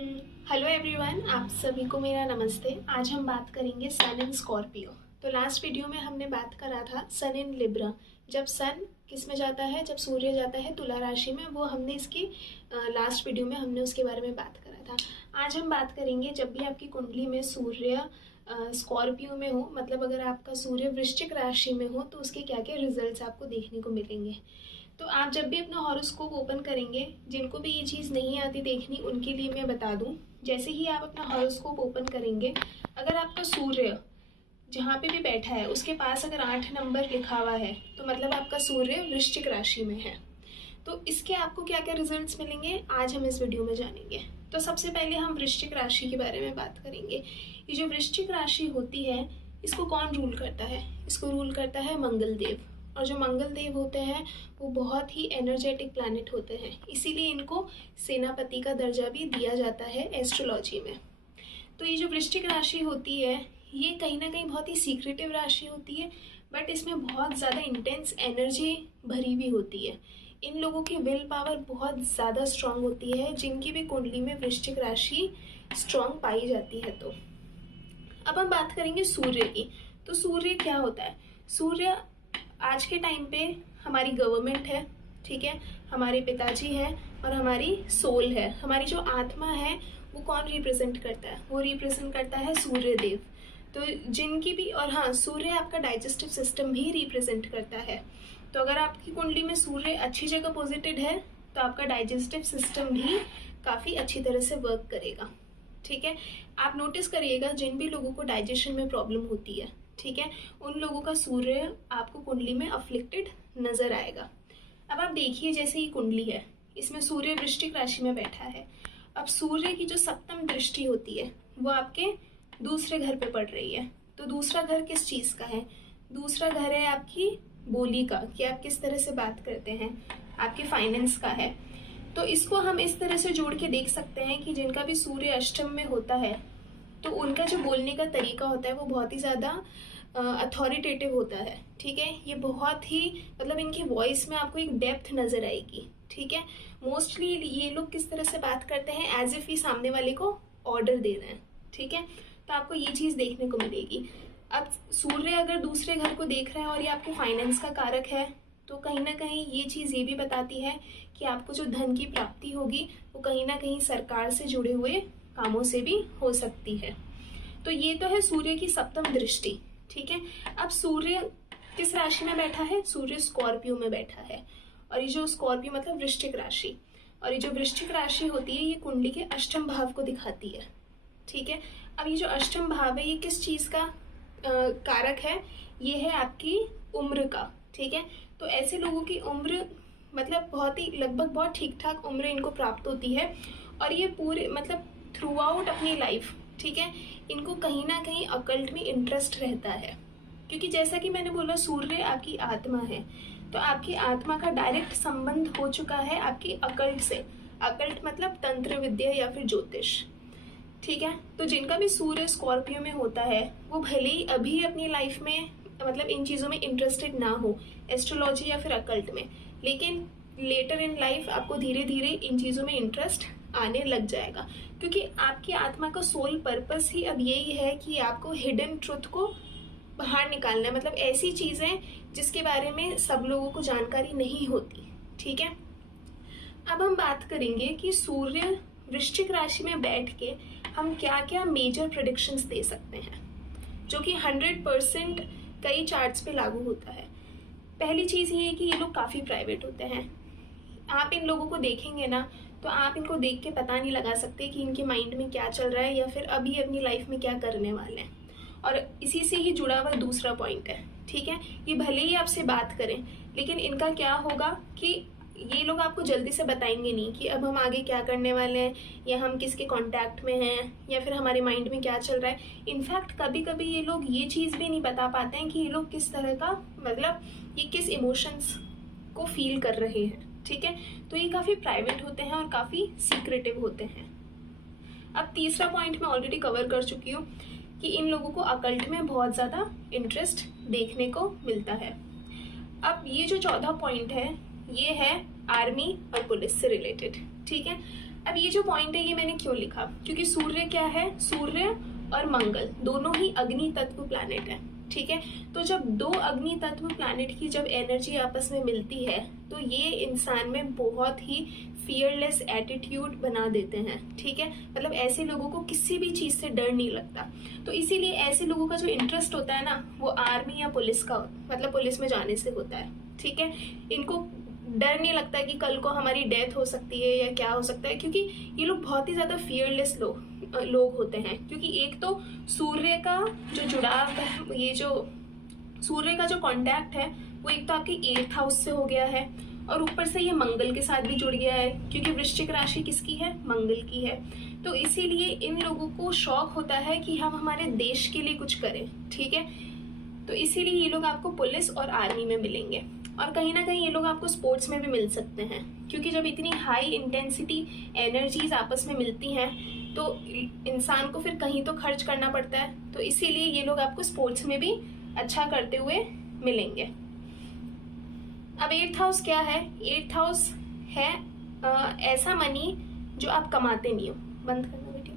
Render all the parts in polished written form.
Hello everyone, आप सभी को मेरा नमस्ते। आज हम बात करेंगे सन इन स्कॉर्पियो। तो लास्ट वीडियो में हमने बात करा था सन इन लिब्रा। जब सन किस में जाता है, जब सूर्य जाता है तुला राशि में, वो हमने इसकी लास्ट वीडियो में हमने उसके बारे में बात करा था। आज हम बात करेंगे जब भी आपकी कुंडली में सूर्य स्कॉर्पियो में हो, मतलब अगर आपका सूर्य वृश्चिक राशि में हो तो उसके क्या क्या रिजल्ट्स आपको देखने को मिलेंगे। तो आप जब भी अपना हॉरोस्कोप ओपन करेंगे, जिनको भी ये चीज़ नहीं आती देखनी उनके लिए मैं बता दूं, जैसे ही आप अपना हॉरोस्कोप ओपन करेंगे, अगर आपका सूर्य जहाँ पे भी बैठा है उसके पास अगर 8 नंबर लिखा हुआ है तो मतलब आपका सूर्य वृश्चिक राशि में है। तो इसके आपको क्या क्या रिजल्ट्स मिलेंगे आज हम इस वीडियो में जानेंगे। तो सबसे पहले हम वृश्चिक राशि के बारे में बात करेंगे। ये जो वृश्चिक राशि होती है इसको कौन रूल करता है? इसको रूल करता है मंगल देव। और जो मंगल देव होते हैं वो बहुत ही एनर्जेटिक प्लैनेट होते हैं, इसीलिए इनको सेनापति का दर्जा भी दिया जाता है एस्ट्रोलॉजी में। तो ये जो वृश्चिक राशि होती है ये कहीं ना कहीं बहुत ही सीक्रेटिव राशि होती है, बट इसमें बहुत ज़्यादा इंटेंस एनर्जी भरी हुई होती है। इन लोगों की विल पावर बहुत ज़्यादा स्ट्रांग होती है, जिनकी भी कुंडली में वृश्चिक राशि स्ट्रांग पाई जाती है। तो अब हम बात करेंगे सूर्य की। तो सूर्य क्या होता है? सूर्य आज के टाइम पे हमारी गवर्नमेंट है, ठीक है, हमारे पिताजी हैं और हमारी सोल है, हमारी जो आत्मा है वो कौन रिप्रेजेंट करता है? वो रिप्रेजेंट करता है सूर्य देव। तो जिनकी भी, और हाँ, सूर्य आपका डाइजेस्टिव सिस्टम भी रिप्रेजेंट करता है। तो अगर आपकी कुंडली में सूर्य अच्छी जगह पोजिटेड है तो आपका डाइजेस्टिव सिस्टम भी काफ़ी अच्छी तरह से वर्क करेगा, ठीक है। आप नोटिस करिएगा जिन भी लोगों को डाइजेशन में प्रॉब्लम होती है, ठीक है, उन लोगों का सूर्य आपको कुंडली में अफ्लिक्टेड नजर आएगा। अब आप देखिए, जैसे ही कुंडली है इसमें सूर्य वृश्चिक राशि में बैठा है। अब सूर्य की जो सप्तम दृष्टि होती है वो आपके दूसरे घर पे पड़ रही है। तो दूसरा घर किस चीज का है? दूसरा घर है आपकी बोली का, कि आप किस तरह से बात करते हैं, आपके फाइनेंस का है। तो इसको हम इस तरह से जोड़ के देख सकते हैं कि जिनका भी सूर्य अष्टम में होता है तो उनका जो बोलने का तरीका होता है वो बहुत ही ज़्यादा अथॉरिटेटिव होता है, ठीक है। ये बहुत ही, मतलब इनकी वॉइस में आपको एक डेप्थ नज़र आएगी, ठीक है। मोस्टली ये लोग किस तरह से बात करते हैं, एज इफ ये सामने वाले को ऑर्डर दे रहे हैं, ठीक है। तो आपको ये चीज़ देखने को मिलेगी। अब सूर्य अगर दूसरे घर को देख रहे हैं और ये आपके फाइनेंस का कारक है तो कहीं ना कहीं ये चीज़ ये भी बताती है कि आपको जो धन की प्राप्ति होगी वो कहीं ना कहीं सरकार से जुड़े हुए कामों से भी हो सकती है। तो ये तो है सूर्य की सप्तम दृष्टि, ठीक है। अब सूर्य किस राशि में बैठा है? सूर्य स्कॉर्पियो में बैठा है। और ये जो स्कॉर्पियो मतलब वृश्चिक राशि, और ये जो वृश्चिक राशि होती है ये कुंडली के अष्टम भाव को दिखाती है, ठीक है। अब ये जो अष्टम भाव है ये किस चीज का कारक है? ये है आपकी उम्र का, ठीक है। तो ऐसे लोगों की उम्र मतलब बहुत ही लगभग बहुत ठीक ठाक उम्र इनको प्राप्त होती है, और ये पूरे मतलब थ्रू आउट अपनी लाइफ, ठीक है, इनको कहीं ना कहीं अकल्ट में इंटरेस्ट रहता है। क्योंकि जैसा कि मैंने बोला सूर्य आपकी आत्मा है, तो आपकी आत्मा का डायरेक्ट संबंध हो चुका है आपकी अकल्ट से। अकल्ट मतलब तंत्र विद्या या फिर ज्योतिष, ठीक है। तो जिनका भी सूर्य स्कॉर्पियो में होता है वो भले ही अभी अपनी लाइफ में मतलब इन चीज़ों में इंटरेस्टेड ना हो, एस्ट्रोलॉजी या फिर अकल्ट में, लेकिन लेटर इन लाइफ आपको धीरे धीरे इन चीज़ों में इंटरेस्ट आने लग जाएगा। क्योंकि आपकी आत्मा का सोल पर्पस ही अब यही है कि आपको हिडन ट्रुथ को बाहर निकालना है, मतलब ऐसी चीज़ें जिसके बारे में सब लोगों को जानकारी नहीं होती, ठीक है। अब हम बात करेंगे कि सूर्य वृश्चिक राशि में बैठ के हम क्या क्या मेजर प्रेडिक्शंस दे सकते हैं, जो कि 100% कई चार्ट्स पे लागू होता है। पहली चीज़ ये है कि ये लोग काफ़ी प्राइवेट होते हैं। आप इन लोगों को देखेंगे ना तो आप इनको देख के पता नहीं लगा सकते कि इनके माइंड में क्या चल रहा है या फिर अभी अपनी लाइफ में क्या करने वाले हैं। और इसी से ही जुड़ा हुआ दूसरा पॉइंट है, ठीक है। ये भले ही आपसे बात करें लेकिन इनका क्या होगा कि ये लोग आपको जल्दी से बताएंगे नहीं कि अब हम आगे क्या करने वाले हैं या हम किसके कांटेक्ट में हैं या फिर हमारे माइंड में क्या चल रहा है। इनफैक्ट कभी कभी ये लोग ये चीज़ भी नहीं बता पाते हैं कि ये लोग किस तरह का, मतलब ये किस इमोशंस को फील कर रहे हैं, ठीक है। तो ये काफ़ी प्राइवेट होते हैं और काफ़ी सीक्रेटिव होते हैं। अब तीसरा पॉइंट मैं ऑलरेडी कवर कर चुकी हूँ कि इन लोगों को अकल्ट में बहुत ज़्यादा इंटरेस्ट देखने को मिलता है। अब ये जो चौथा पॉइंट है ये है आर्मी और पुलिस से रिलेटेड, ठीक है। अब ये जो पॉइंट है ये मैंने क्यों लिखा, क्योंकि सूर्य क्या है, सूर्य और मंगल दोनों ही अग्नि तत्व प्लैनेट है, ठीक है। तो जब दो अग्नि तत्व प्लैनेट की जब एनर्जी आपस में मिलती है तो ये इंसान में बहुत ही फियरलेस एटीट्यूड बना देते हैं, ठीक है। मतलब ऐसे लोगों को किसी भी चीज से डर नहीं लगता। तो इसीलिए ऐसे लोगों का जो इंटरेस्ट होता है ना वो आर्मी या पुलिस का, मतलब पुलिस में जाने से होता है, ठीक है। इनको डर नहीं लगता कि कल को हमारी डेथ हो सकती है या क्या हो सकता है, क्योंकि ये लोग बहुत ही ज्यादा फियरलेस लोग होते हैं। क्योंकि एक तो सूर्य का जो जुड़ाव है, ये जो सूर्य का जो कांटेक्ट है वो एक तो आपके 8th हाउस से हो गया है और ऊपर से ये मंगल के साथ भी जुड़ गया है, क्योंकि वृश्चिक राशि किसकी है, मंगल की है। तो इसीलिए इन लोगों को शौक होता है कि हम हमारे देश के लिए कुछ करें, ठीक है। तो इसीलिए ये लोग आपको पुलिस और आर्मी में मिलेंगे, और कहीं ना कहीं ये लोग आपको स्पोर्ट्स में भी मिल सकते हैं, क्योंकि जब इतनी हाई इंटेंसिटी एनर्जीज आपस में मिलती हैं तो इंसान को फिर कहीं तो खर्च करना पड़ता है। तो इसीलिए ये लोग आपको स्पोर्ट्स में भी अच्छा करते हुए मिलेंगे। अब 8th हाउस क्या है, 8th हाउस है ऐसा मनी जो आप कमाते नहीं हो। बंद करना वीडियो।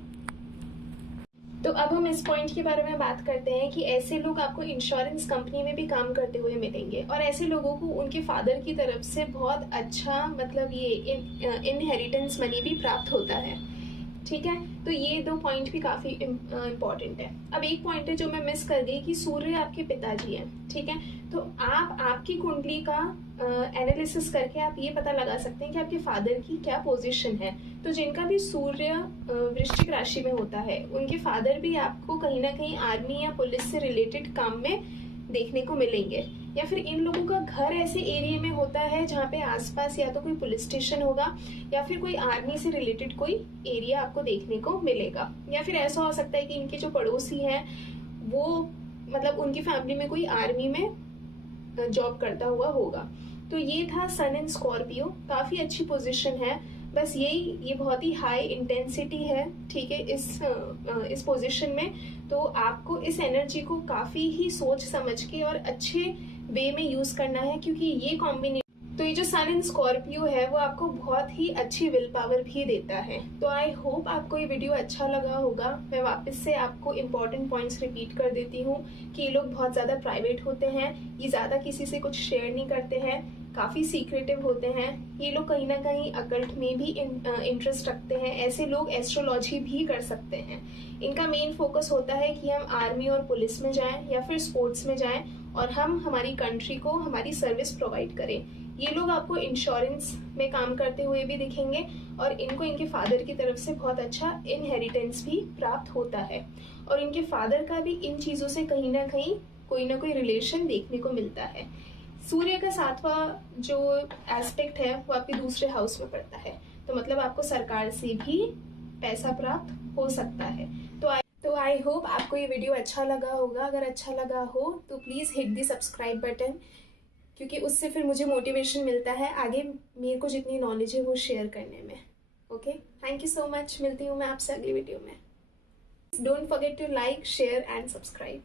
तो अब हम इस पॉइंट के बारे में बात करते हैं कि ऐसे लोग आपको इंश्योरेंस कंपनी में भी काम करते हुए मिलेंगे, और ऐसे लोगों को उनके फादर की तरफ से बहुत अच्छा मतलब ये इनहेरिटेंस मनी भी प्राप्त होता है, ठीक है। तो ये 2 पॉइंट भी काफी इम्पोर्टेंट है। अब एक पॉइंट है जो मैं मिस कर गई कि सूर्य आपके पिताजी हैं, ठीक है। तो आप आपकी कुंडली का एनालिसिस करके आप ये पता लगा सकते हैं कि आपके फादर की क्या पोजीशन है। तो जिनका भी सूर्य वृश्चिक राशि में होता है उनके फादर भी आपको कहीं ना कहीं आर्मी या पुलिस से रिलेटेड काम में देखने को मिलेंगे, या फिर इन लोगों का घर ऐसे एरिया में होता है जहाँ पे आसपास या तो कोई पुलिस स्टेशन होगा या फिर कोई आर्मी से रिलेटेड कोई एरिया आपको देखने को मिलेगा। या फिर ऐसा हो सकता है कि इनके जो पड़ोसी हैं वो मतलब उनकी फैमिली में कोई आर्मी में जॉब करता हुआ होगा। तो ये था सन इन स्कॉर्पियो, काफी अच्छी पोजीशन है। बस ये बहुत ही हाई इंटेंसिटी है, ठीक है, इस पोजीशन में। तो आपको इस एनर्जी को काफी ही सोच समझ के और अच्छे वे में यूज करना है, क्योंकि ये कॉम्बिनेशन, तो ये जो सन इन स्कॉर्पियो है वो आपको बहुत ही अच्छी विल पावर भी देता है। तो आई होप आपको ये वीडियो अच्छा लगा होगा। मैं वापस से आपको इम्पोर्टेंट पॉइंट्स रिपीट कर देती हूँ कि ये लोग बहुत ज्यादा प्राइवेट होते हैं, ये ज्यादा किसी से कुछ शेयर नहीं करते हैं, काफी सीक्रेटिव होते हैं। ये लोग कहीं ना कहीं अकल्ट में भी इंटरेस्ट रखते हैं। ऐसे लोग एस्ट्रोलॉजी भी कर सकते हैं। इनका मेन फोकस होता है कि हम आर्मी और पुलिस में जाएं या फिर स्पोर्ट्स में जाएं और हम हमारी कंट्री को हमारी सर्विस प्रोवाइड करें। ये लोग आपको इंश्योरेंस में काम करते हुए भी दिखेंगे और इनको इनके फादर की तरफ से बहुत अच्छा इनहेरिटेंस भी प्राप्त होता है, और इनके फादर का भी इन चीजों से कहीं ना कहीं कोई ना कोई रिलेशन देखने को मिलता है। सूर्य का 7वां जो एस्पेक्ट है वो आपके दूसरे हाउस में पड़ता है, तो मतलब आपको सरकार से भी पैसा प्राप्त हो सकता है। तो आई होप आपको ये वीडियो अच्छा लगा होगा। अगर अच्छा लगा हो तो please hit the subscribe button, क्योंकि उससे फिर मुझे मोटिवेशन मिलता है आगे मेरे को जितनी नॉलेज है वो शेयर करने में। Okay, thank you so much. मिलती हूँ मैं आपसे अगली वीडियो में। Don't forget to like, share and subscribe.